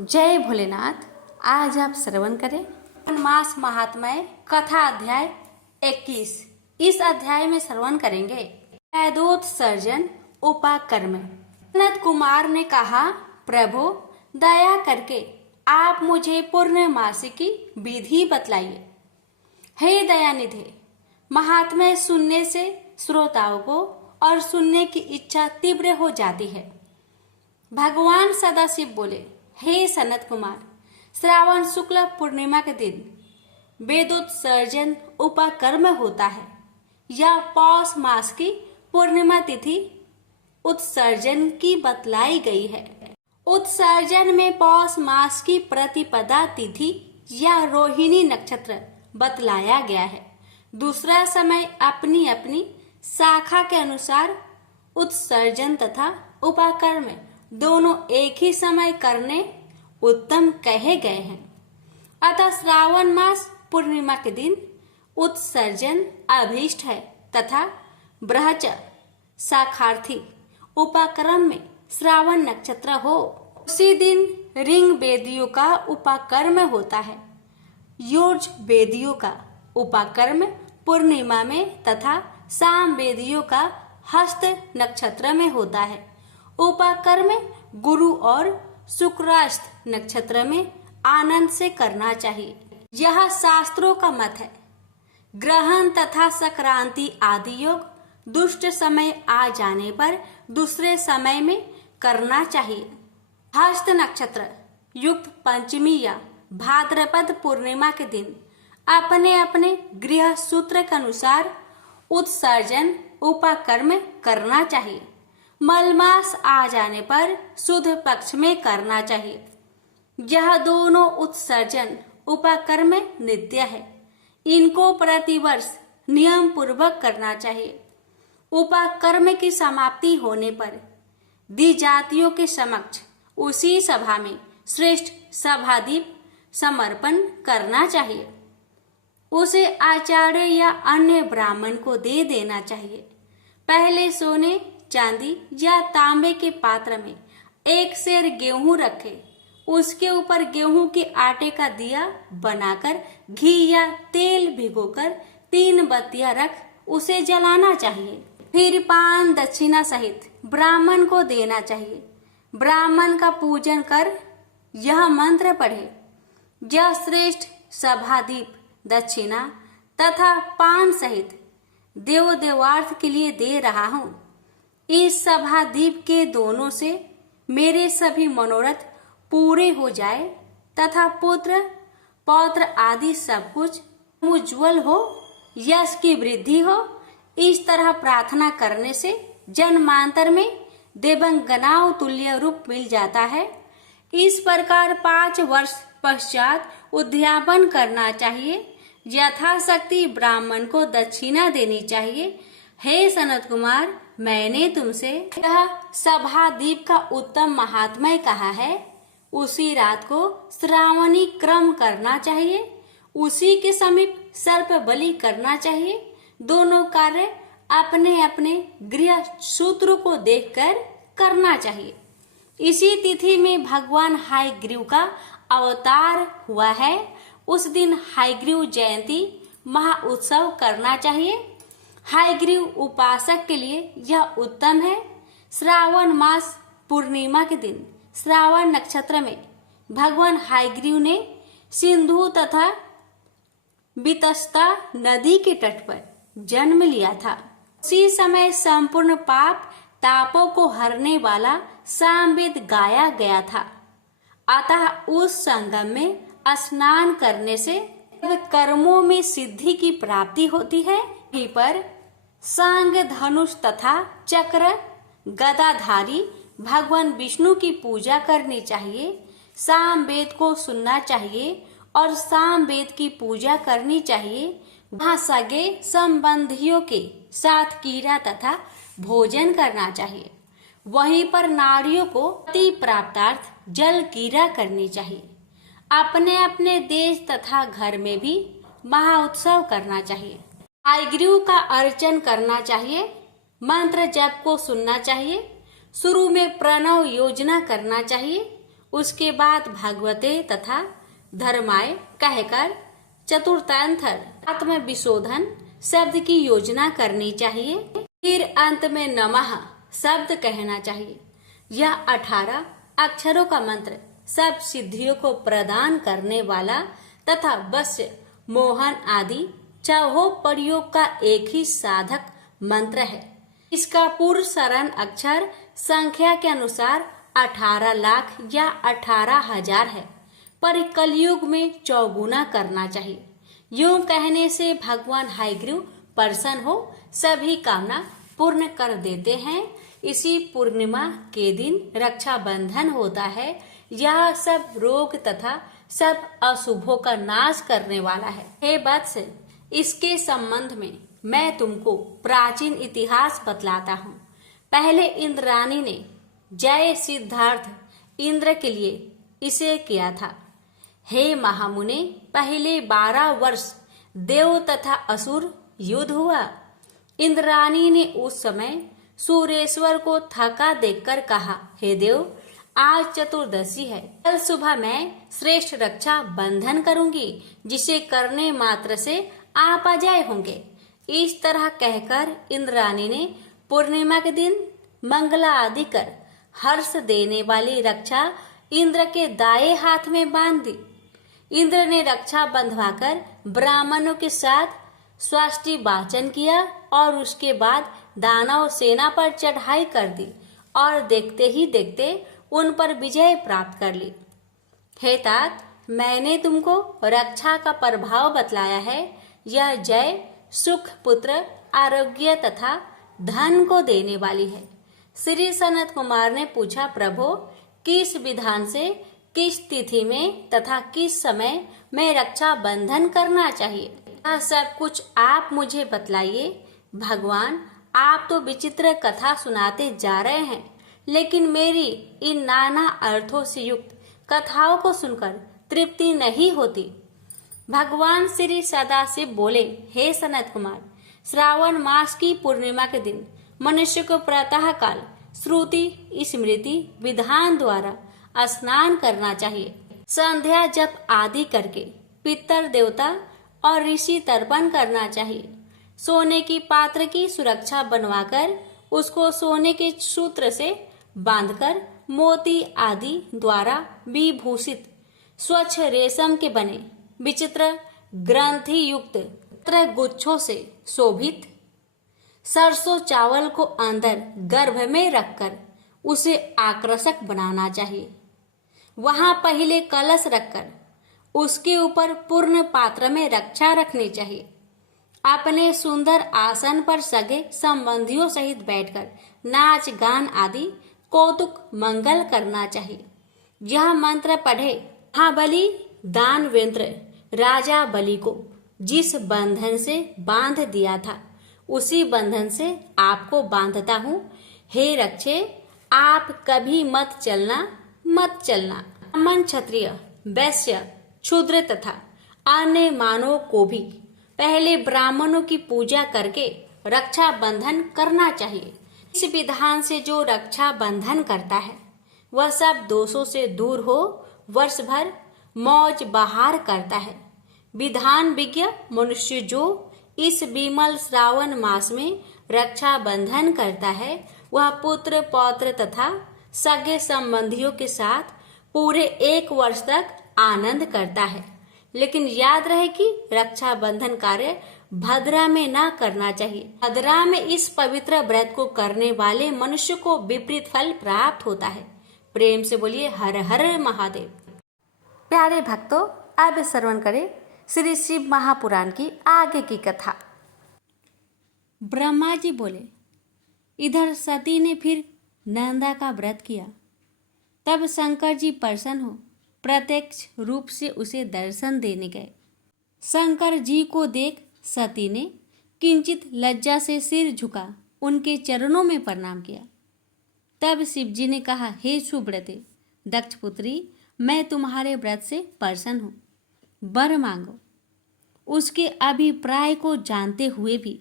जय भोलेनाथ। आज आप श्रवण करें मास महात्म्य कथा अध्याय 21। इस अध्याय में श्रवण करेंगे वैदोत्सर्जन उपाकर्म। सनत कुमार ने कहा, प्रभु दया करके आप मुझे पूर्णमासी की विधि बतलाइए। हे दयानिधि, महात्म्य सुनने से श्रोताओं को और सुनने की इच्छा तीव्र हो जाती है। भगवान सदाशिव बोले, हे सनत कुमार, श्रावण शुक्ल पूर्णिमा के दिन वेदोत्सर्जन उपाकर्म होता है। यह पौष मास की पूर्णिमा तिथि उत्सर्जन की बतलाई गई है। उत्सर्जन में पौष मास की प्रतिपदा तिथि या रोहिणी नक्षत्र बतलाया गया है। दूसरा समय अपनी अपनी शाखा के अनुसार उत्सर्जन तथा उपाकर्म दोनों एक ही समय करने उत्तम कहे गए हैं। अतः श्रावण मास पूर्णिमा के दिन उत्सर्जन अभीष्ट है तथा ब्रह्मचर्य शाखार्थी उपाकर्म में श्रावण नक्षत्र हो उसी दिन रिंग वेदियों का उपाकर्म होता है। योज वेदियों का उपाकर्म पूर्णिमा में तथा साम वेदियों का हस्त नक्षत्र में होता है। उपाकर्म गुरु और शुक्रास्त नक्षत्र में आनंद से करना चाहिए। यह शास्त्रों का मत है। ग्रहण तथा संक्रांति आदि योग दुष्ट समय आ जाने पर दूसरे समय में करना चाहिए। हस्त नक्षत्र युक्त पंचमी या भाद्रपद पूर्णिमा के दिन अपने अपने गृह सूत्र के अनुसार उत्सर्जन उपाकर्म करना चाहिए। मलमास आ जाने पर शुद्ध पक्ष में करना चाहिए। यह दोनों उत्सर्जन उपाकर्म नित्य है। इनको प्रतिवर्ष नियम पूर्वक करना चाहिए। उपाकर्म की समाप्ति होने पर द्विजातियों के समक्ष उसी सभा में श्रेष्ठ सभादीप समर्पण करना चाहिए। उसे आचार्य या अन्य ब्राह्मण को दे देना चाहिए। पहले सोने चांदी या तांबे के पात्र में एक सेर गेहूं रखे। उसके ऊपर गेहूं के आटे का दिया बनाकर घी या तेल भिगोकर 3 बत्तियां रख उसे जलाना चाहिए। फिर पान दक्षिणा सहित ब्राह्मण को देना चाहिए। ब्राह्मण का पूजन कर यह मंत्र पढ़े, यह श्रेष्ठ सभादीप दक्षिणा तथा पान सहित देव देवार्थ के लिए दे रहा हूँ। इस सभादीप के दोनों से मेरे सभी मनोरथ पूरे हो जाए तथा पुत्र पौत्र आदि सब कुछ उज्ज्वल हो, यश की वृद्धि हो। इस तरह प्रार्थना करने से जन्मांतर में देवंगनाओं तुल्य रूप मिल जाता है। इस प्रकार 5 वर्ष पश्चात उद्यापन करना चाहिए। यथाशक्ति ब्राह्मण को दक्षिणा देनी चाहिए। हे सनत कुमार, मैंने तुमसे यह सभादीप का उत्तम महात्म्य कहा है। उसी रात को श्रावणी क्रम करना चाहिए। उसी के समीप सर्प बलि करना चाहिए। दोनों कार्य अपने अपने गृह सूत्र को देखकर करना चाहिए। इसी तिथि में भगवान हायग्रीव का अवतार हुआ है। उस दिन हायग्रीव जयंती महा उत्सव करना चाहिए। हायग्रीव उपासक के लिए यह उत्तम है। श्रावण मास पूर्णिमा के दिन श्रावण नक्षत्र में भगवान हायग्रीव ने सिंधु तथा वितस्ता नदी के तट पर जन्म लिया था। उसी समय संपूर्ण पाप तापों को हरने वाला सामवेद गाया गया था। अतः उस संगम में स्नान करने से कर्मों में सिद्धि की प्राप्ति होती है। वहीं पर सांग धनुष तथा चक्र गदाधारी भगवान विष्णु की पूजा करनी चाहिए। सामवेद को सुनना चाहिए और सामवेद की पूजा करनी चाहिए। वहाँ सगे संबंधियों के साथ कीड़ा तथा भोजन करना चाहिए। वहीं पर नारियों को अति प्राप्तार्थ जल कीड़ा करनी चाहिए। अपने अपने देश तथा घर में भी महाउत्सव करना चाहिए। हायग्रीव का अर्चन करना चाहिए। मंत्र जप को सुनना चाहिए। शुरू में प्रणव योजना करना चाहिए। उसके बाद भगवते तथा धर्माय कहकर चतुर्थांतर आत्मविशोधन शब्द की योजना करनी चाहिए। फिर अंत में नमः शब्द कहना चाहिए। यह 18 अक्षरों का मंत्र सब सिद्धियों को प्रदान करने वाला तथा वश्य मोहन आदि चाहो प्रयोग का एक ही साधक मंत्र है। इसका पूर्व शरण अक्षर संख्या के अनुसार 18 लाख या 18,000 है, पर कलयुग में चौगुना करना चाहिए। यूं कहने से भगवान हयग्रीव प्रसन्न हो सभी कामना पूर्ण कर देते हैं। इसी पूर्णिमा के दिन रक्षाबंधन होता है। यह सब रोग तथा सब अशुभों का नाश करने वाला है। हे वत्स, इसके संबंध में मैं तुमको प्राचीन इतिहास बतलाता हूँ। पहले इंद्राणी ने जय सिद्धार्थ इंद्र के लिए इसे किया था। हे महामुने, पहले 12 वर्ष देव तथा असुर युद्ध हुआ। इंद्राणी ने उस समय सूर्येश्वर को थका देखकर कहा, हे देव, आज चतुर्दशी है, कल सुबह मैं श्रेष्ठ रक्षा बंधन करूंगी, जिसे करने मात्र से आप अजय होंगे। इस तरह कहकर इंद्राणी ने पूर्णिमा के दिन मंगला आदि कर हर्ष देने वाली रक्षा इंद्र के दाएं हाथ में बांध दी। इंद्र ने रक्षा बंधवाकर ब्राह्मणों के साथ स्वाष्टि वाचन किया और उसके बाद दानव सेना पर चढ़ाई कर दी और देखते ही देखते उन पर विजय प्राप्त कर ली। हे तात, मैंने तुमको रक्षा का प्रभाव बतलाया है। यह जय सुख, पुत्र, आरोग्य तथा धन को देने वाली है। श्री सनत कुमार ने पूछा, प्रभु, किस विधान से, किस तिथि में तथा किस समय में रक्षा बंधन करना चाहिए? यह सब कुछ आप मुझे बतलाइए। भगवान, आप तो विचित्र कथा सुनाते जा रहे हैं, लेकिन मेरी इन नाना अर्थों से युक्त कथाओं को सुनकर तृप्ति नहीं होती। भगवान श्री सदाशिव बोले, हे सनत कुमार, श्रावण मास की पूर्णिमा के दिन मनुष्य को प्रातः काल श्रुति स्मृति विधान द्वारा स्नान करना चाहिए। संध्या जप आदि करके पितर देवता और ऋषि तर्पण करना चाहिए। सोने की पात्र की सुरक्षा बनवाकर उसको सोने के सूत्र से बांधकर मोती आदि द्वारा विभूषित स्वच्छ रेशम के बने विचित्र ग्रंथि युक्त गुच्छों से शोभित सरसों चावल को अंदर गर्भ में रखकर उसे आकर्षक बनाना चाहिए। वहां पहले कलश रखकर उसके ऊपर पूर्ण पात्र में रक्षा रखनी चाहिए। अपने सुंदर आसन पर सगे संबंधियों सहित बैठकर नाच गान आदि कौतुक मंगल करना चाहिए। यह मंत्र पढ़े, महाबली दानवेंद्र राजा बलि को जिस बंधन से बांध दिया था, उसी बंधन से आपको बांधता हूँ। हे रक्षे, आप कभी मत चलना, मत चलना। ब्राह्मण, क्षत्रिय, वैश्य, शूद्र तथा अन्य मानव को भी पहले ब्राह्मणों की पूजा करके रक्षा बंधन करना चाहिए। इस विधान से जो रक्षा बंधन करता है वह सब दोषों से दूर हो वर्ष भर मौज बहार करता है। विधान विज्ञ मनुष्य जो इस विमल श्रावण मास में रक्षा बंधन करता है, वह पुत्र पौत्र तथा सगे संबंधियों के साथ पूरे 1 वर्ष तक आनंद करता है। लेकिन याद रहे कि रक्षा बंधन कार्य भद्रा में न करना चाहिए। भद्रा में इस पवित्र व्रत को करने वाले मनुष्य को विपरीत फल प्राप्त होता है। प्रेम से बोलिए हर हर महादेव। प्यारे भक्तों, अब श्रवण करें श्री शिव महापुराण की आगे की कथा। ब्रह्मा जी बोले, इधर सती ने फिर नंदा का व्रत किया। तब शंकर जी प्रसन्न हो प्रत्यक्ष रूप से उसे दर्शन देने गए। शंकर जी को देख सती ने किंचित लज्जा से सिर झुका उनके चरणों में प्रणाम किया। तब शिव जी ने कहा, हे सुव्रते दक्ष पुत्री, मैं तुम्हारे व्रत से प्रसन्न हूँ, वर मांगो। उसके अभिप्राय को जानते हुए भी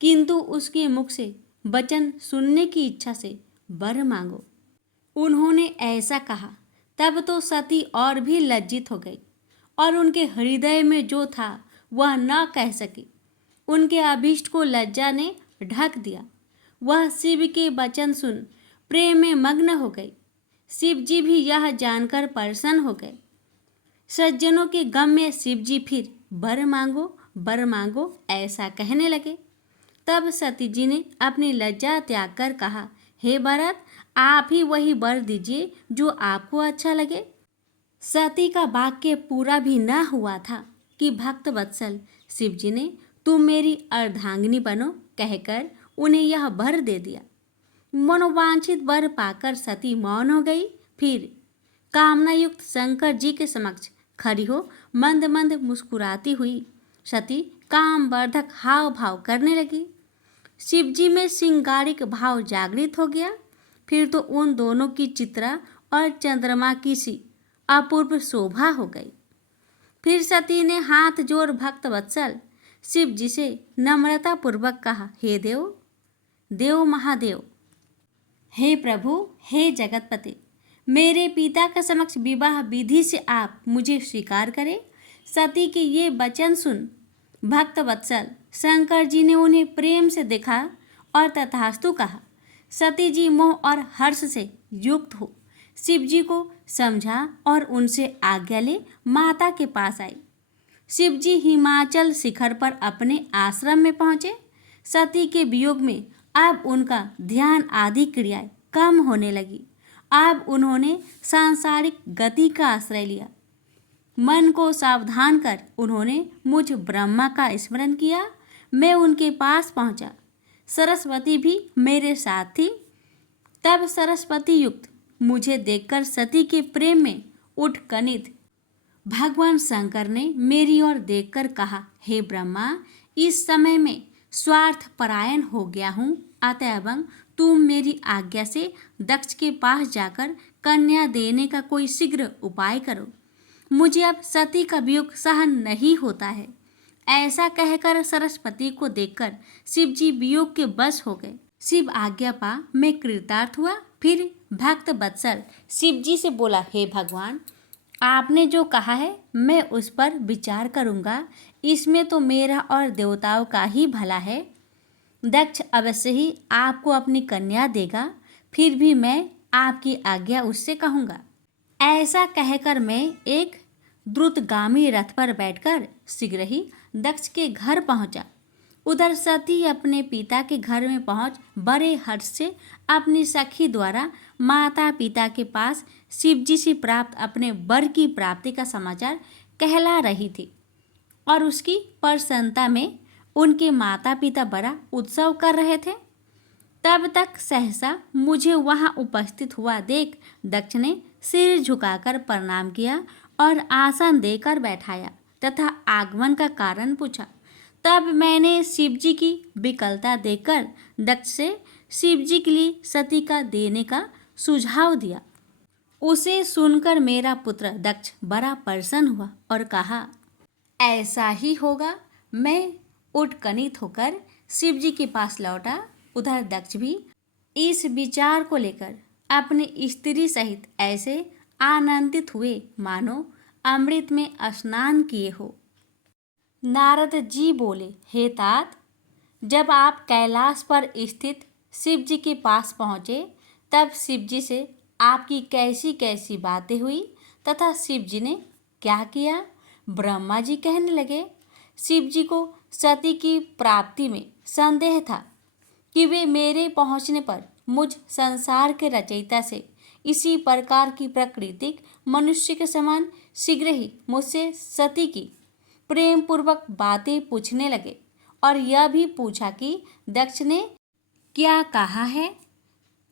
किंतु उसके मुख से वचन सुनने की इच्छा से वर मांगो। उन्होंने ऐसा कहा तब तो सती और भी लज्जित हो गई और उनके हृदय में जो था वह न कह सकी। उनके अभीष्ट को लज्जा ने ढक दिया। वह शिव के वचन सुन प्रेम में मग्न हो गई। शिव जी भी यह जानकर प्रसन्न हो गए। सज्जनों के गम में शिव जी फिर वर मांगो ऐसा कहने लगे। तब सती जी ने अपनी लज्जा त्याग कर कहा, हे भरत, आप ही वही वर दीजिए जो आपको अच्छा लगे। सती का वाक्य पूरा भी न हुआ था कि भक्त वत्सल शिव जी ने तुम मेरी अर्धांगिनी बनो कहकर उन्हें यह वर दे दिया। मनोवांछित वर पाकर सती मौन हो गई। फिर कामना युक्त शंकर जी के समक्ष खड़ी हो मंद मंद मुस्कुराती हुई सती कामवर्धक हाव भाव करने लगी। शिव जी में श्रृंगारिक भाव जागृत हो गया। फिर तो उन दोनों की चित्रा और चंद्रमा की सी अपूर्व शोभा हो गई। फिर सती ने हाथ जोड़ भक्त वत्सल शिव जी से नम्रता पूर्वक कहा, हे देव, देव महादेव, हे प्रभु, हे जगतपति, मेरे पिता के समक्ष विवाह विधि से आप मुझे स्वीकार करें। सती के ये वचन सुन भक्त वत्सल शंकर जी ने उन्हें प्रेम से देखा और तथास्तु कहा। सती जी मोह और हर्ष से युक्त हो शिव जी को समझा और उनसे आज्ञा ले माता के पास आई। शिव जी हिमाचल शिखर पर अपने आश्रम में पहुँचे। सती के वियोग में अब उनका ध्यान आदि क्रियाएं कम होने लगी। अब उन्होंने सांसारिक गति का आश्रय लिया। मन को सावधान कर उन्होंने मुझ ब्रह्मा का स्मरण किया। मैं उनके पास पहुंचा। सरस्वती भी मेरे साथ थी। तब सरस्वती युक्त मुझे देखकर सती के प्रेम में उत्कनित भगवान शंकर ने मेरी ओर देखकर कहा, हे ब्रह्मा, इस समय में स्वार्थ परायण हो गया हूँ, अतएव तुम मेरी आज्ञा से दक्ष के पास जाकर कन्या देने का कोई शीघ्र उपाय करो। मुझे अब सती का वियोग सहन नहीं होता है। ऐसा कहकर सरस्वती को देखकर शिव जी वियोग के बस हो गए। शिव आज्ञा पा मैं कृतार्थ हुआ। फिर भक्त वत्सल शिव जी से बोला, हे भगवान, आपने जो कहा है मैं उस पर विचार करूँगा। इसमें तो मेरा और देवताओं का ही भला है। दक्ष अवश्य ही आपको अपनी कन्या देगा। फिर भी मैं आपकी आज्ञा उससे कहूँगा। ऐसा कहकर मैं एक द्रुतगामी रथ पर बैठकर शीघ्र ही दक्ष के घर पहुँचा। उधर सती अपने पिता के घर में पहुँच बड़े हर्ष से अपनी सखी द्वारा माता पिता के पास शिव जी से प्राप्त अपने वर की प्राप्ति का समाचार कहला रही थी और उसकी प्रसन्नता में उनके माता पिता बड़ा उत्सव कर रहे थे। तब तक सहसा मुझे वहां उपस्थित हुआ देख दक्ष ने सिर झुकाकर प्रणाम किया और आसन देकर बैठाया तथा आगमन का कारण पूछा। तब मैंने शिव जी की विकलता देखकर दक्ष से शिव जी के लिए सती का देने का सुझाव दिया। उसे सुनकर मेरा पुत्र दक्ष बड़ा प्रसन्न हुआ और कहा, ऐसा ही होगा। मैं उत्कनित होकर शिव जी के पास लौटा। उधर दक्ष भी इस विचार को लेकर अपनी स्त्री सहित ऐसे आनंदित हुए मानो अमृत में स्नान किए हो। नारद जी बोले, हे तात, जब आप कैलाश पर स्थित शिव जी के पास पहुँचे तब शिव जी से आपकी कैसी कैसी बातें हुई तथा शिव जी ने क्या किया। ब्रह्मा जी कहने लगे, शिव जी को सती की प्राप्ति में संदेह था कि वे मेरे पहुँचने पर मुझ संसार के रचयिता से इसी प्रकार की प्राकृतिक मनुष्य के समान शीघ्र ही मुझसे सती की प्रेम पूर्वक बातें पूछने लगे और यह भी पूछा कि दक्ष ने क्या कहा है।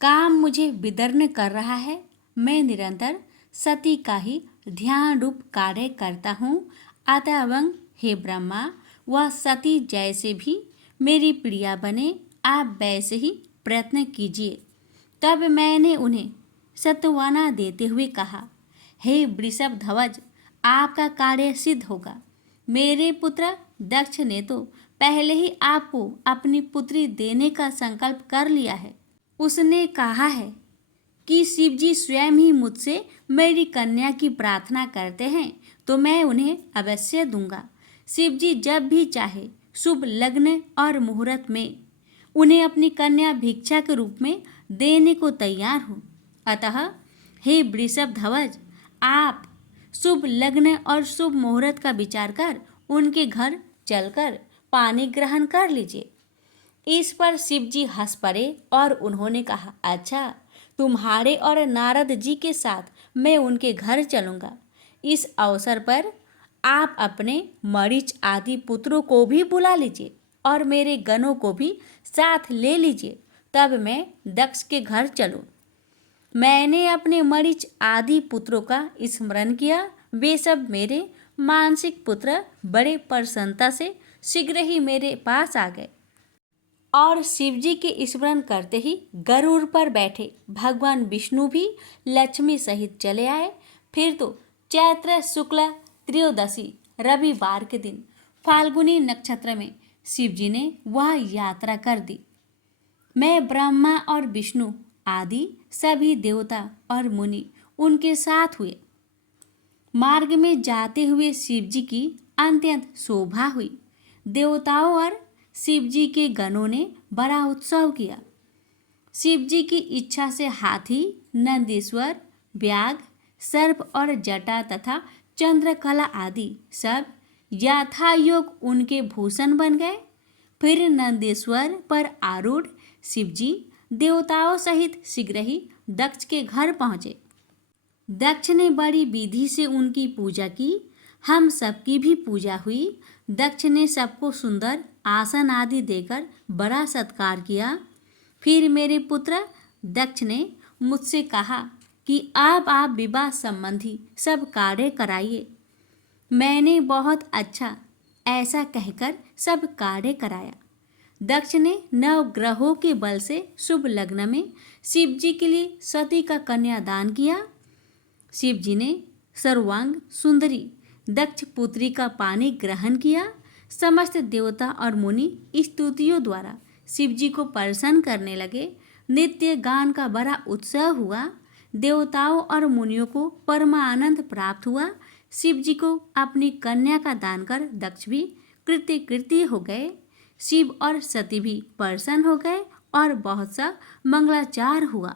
काम मुझे विदर्न कर रहा है। मैं निरंतर सती का ही ध्यान रूप कार्य करता हूँ। अतएव हे ब्रह्मा, वह सती जैसे भी मेरी प्रिया बने, आप वैसे ही प्रयत्न कीजिए। तब मैंने उन्हें सत्वना देते हुए कहा, हे वृषभ ध्वज, आपका कार्य सिद्ध होगा। मेरे पुत्र दक्ष ने तो पहले ही आपको अपनी पुत्री देने का संकल्प कर लिया है। उसने कहा है कि शिव जी स्वयं ही मुझसे मेरी कन्या की प्रार्थना करते हैं तो मैं उन्हें अवश्य दूंगा। शिव जी जब भी चाहे शुभ लग्न और मुहूर्त में उन्हें अपनी कन्या भिक्षा के रूप में देने को तैयार हूँ। अतः हे वृषभ ध्वज, आप शुभ लग्न और शुभ मुहूर्त का विचार कर उनके घर चलकर पानी ग्रहण कर लीजिए। इस पर शिव जी हंस पड़े और उन्होंने कहा, अच्छा, तुम्हारे और नारद जी के साथ मैं उनके घर चलूँगा। इस अवसर पर आप अपने मरीच आदि पुत्रों को भी बुला लीजिए और मेरे गणों को भी साथ ले लीजिए, तब मैं दक्ष के घर चलूँ। मैंने अपने मरीच आदि पुत्रों का स्मरण किया। वे सब मेरे मानसिक पुत्र बड़े प्रसन्नता से शीघ्र ही मेरे पास आ गए और शिवजी के स्मरण करते ही गरुड़ पर बैठे भगवान विष्णु भी लक्ष्मी सहित चले आए। फिर तो चैत्र शुक्ल त्रयोदशी रविवार के दिन फाल्गुनी नक्षत्र में शिवजी ने वह यात्रा कर दी। मैं ब्रह्मा और विष्णु आदि सभी देवता और मुनि उनके साथ हुए। मार्ग में जाते हुए शिवजी की अत्यंत शोभा हुई। देवताओं और शिवजी के गणों ने बड़ा उत्सव किया। शिवजी की इच्छा से हाथी, नंदीश्वर, व्याघ्र, सर्प और जटा तथा चंद्रकला आदि सब यथायोग उनके भूषण बन गए। फिर नंदीश्वर पर आरूढ़ शिवजी देवताओं सहित शीघ्र ही दक्ष के घर पहुँचे। दक्ष ने बड़ी विधि से उनकी पूजा की। हम सबकी भी पूजा हुई। दक्ष ने सबको सुंदर आसन आदि देकर बड़ा सत्कार किया। फिर मेरे पुत्र दक्ष ने मुझसे कहा कि अब आप विवाह संबंधी सब कार्य कराइए। मैंने बहुत अच्छा ऐसा कहकर सब कार्य कराया। दक्ष ने नवग्रहों के बल से शुभ लग्न में शिवजी के लिए सती का कन्यादान किया। शिवजी ने सर्वांग सुंदरी दक्ष पुत्री का पानी ग्रहण किया। समस्त देवता और मुनि स्तुतियों द्वारा शिवजी को प्रसन्न करने लगे। नित्य गान का बड़ा उत्सव हुआ। देवताओं और मुनियों को परमानंद प्राप्त हुआ। शिवजी को अपनी कन्या का दान कर दक्ष भी कृतकृत्य हो गए। शिव और सती भी प्रसन्न हो गए और बहुत सा मंगलाचार हुआ।